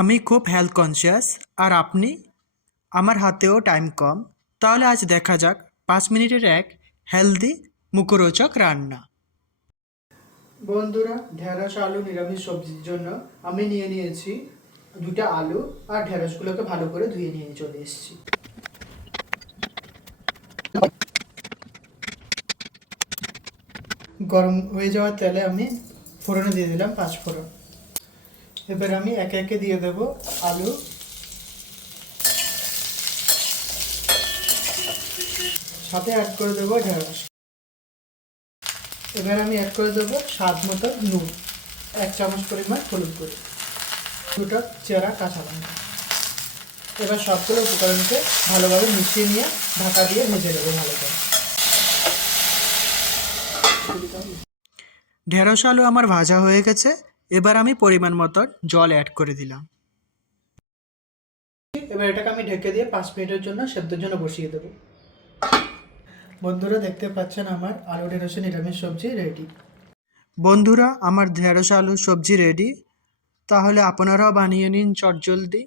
আমি খুব health conscious আর আপনি? আমার হাতেও টাইম কম, তাহলে আজ দেখা যাক 5 মিনিটের এক হেলদি মুখরোচক রান্না। বন্ধুরা, ঢেঁড়স আলু নিরামিষ সবজির জন্য আমি নিয়ে নিয়েছি 2টা আলু আর ঢেঁড়সগুলোকে ভালো করে ধুয়ে নিয়ে চলে এসেছি। গরম হয়ে যাওয়ার তেলে আমি ফোড়নে দিয়ে দিলাম 5 ফোড়ন। এবার আমি একে একে দিয়ে দেব আলু, সাথে অ্যাড করে দেবো ঢেঁড়স। এবার আমি অ্যাড করে দেবো স্বাদ মতো নুন, 1 চামচ পরিমাণ হলুদ গুঁড়ো, 2টা চেরা কাঁচা লঙ্কা। এবার সবগুলো উপকরণকে ভালোভাবে মিশিয়ে নিয়ে ঢাকা দিয়ে ভেজে দেবো ভালো করে। ঢেঁড়স আলু আমার ভাজা হয়ে গেছে, এবার আমি পরিমাণ মতো জল অ্যাড করে দিলাম। এবার এটাকে আমি ঢেকে দিয়ে 5 মিনিটের জন্য সেদ্ধর জন্য বসিয়ে দেবো। বন্ধুরা, দেখতে পাচ্ছেন আমার আলু ঢেঁড়সের নিরামিষ সবজি রেডি। বন্ধুরা, আমার ঢেঁড়স আলু সবজি রেডি, তাহলে আপনারাও বানিয়ে নিন চটজলদি।